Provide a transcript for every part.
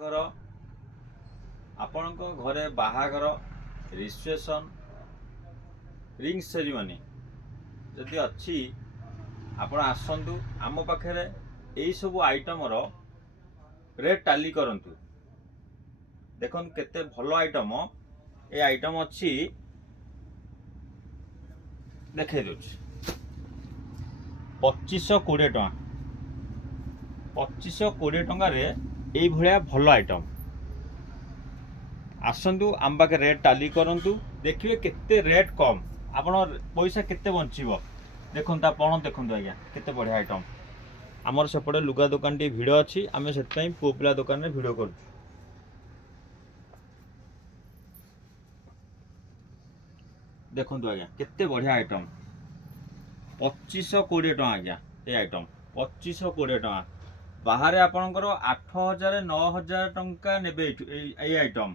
ଘର ଆପଣଙ୍କ ଘରେ ବାହାଘର ରିସେପ୍ସନ୍ ରିଙ୍ଗ ସେରିମନି ଯଦି ଅଛି ଆପଣ ଆସନ୍ତୁ ଆମ ପାଖରେ ଏଇ ସବୁ ଆଇଟମର ରେଟ୍ ଟାଲି କରନ୍ତୁ। ଦେଖନ୍ତୁ କେତେ ଭଲ ଆଇଟମ ଏ ଆଇଟମ ଅଛି, ଦେଖାଇ ଦେଉଛି 2520 ଟଙ୍କା। 2520 ଟଙ୍କାରେ ଏଇଭଳିଆ ଭଲ ଆଇଟମ। ଆସନ୍ତୁ ଆମ ପାଖେ ରେଟ୍ ଟାଲି କରନ୍ତୁ, ଦେଖିବେ କେତେ ରେଟ୍ କମ୍, ଆପଣ ପଇସା କେତେ ବଞ୍ଚିବ। ଦେଖନ୍ତୁ ଆପଣ ଦେଖନ୍ତୁ ଆଜ୍ଞା କେତେ ବଢ଼ିଆ ଆଇଟମ। ଆମର ସେପଟେ ଲୁଗା ଦୋକାନଟି ଭିଡ଼ ଅଛି, ଆମେ ସେଥିପାଇଁ ପୁଅ ପିଲା ଦୋକାନରେ ଭିଡ଼ିଓ କରୁଛୁ। ଦେଖନ୍ତୁ ଆଜ୍ଞା କେତେ ବଢ଼ିଆ ଆଇଟମ। 2520 ଟଙ୍କା ଆଜ୍ଞା ଏ ଆଇଟମ 2520 ଟଙ୍କା। ବାହାରେ ଆପଣଙ୍କର 8000 9000 ଟଙ୍କା ନେବେ ଏଇ ଆଇଟମ।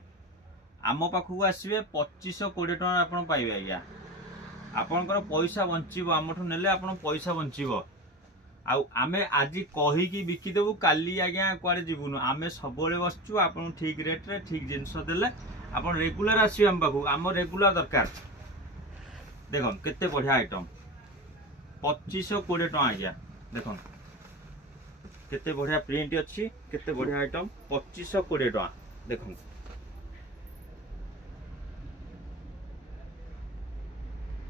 ଆମ ପାଖକୁ ଆସିବେ 2520 ଟଙ୍କା ଆପଣ ପାଇବେ ଆଜ୍ଞା। ଆପଣଙ୍କର ପଇସା ବଞ୍ଚିବ, ଆମଠୁ ନେଲେ ଆପଣ ପଇସା ବଞ୍ଚିବ। ଆଉ ଆମେ ଆଜି କହିକି ବିକିଦେବୁ, କାଲି ଆଜ୍ଞା କୁଆଡ଼େ ଯିବୁନୁ। ଆମେ ସବୁବେଳେ ବସିଛୁ, ଆପଣଙ୍କୁ ଠିକ୍ ରେଟ୍ରେ ଠିକ୍ ଜିନିଷ ଦେଲେ ଆପଣ ରେଗୁଲାର ଆସିବେ ଆମ ପାଖକୁ। ଆମ ରେଗୁଲାର ଦରକାର। ଦେଖନ୍ତୁ କେତେ ବଢ଼ିଆ ଆଇଟମ 2520 ଟଙ୍କା ଆଜ୍ଞା। ଦେଖନ୍ତୁ କେତେ ବଢ଼ିଆ ପ୍ରିଣ୍ଟ ଅଛି, କେତେ ବଢ଼ିଆ ଆଇଟମ 2520 ଟଙ୍କା। ଦେଖନ୍ତୁ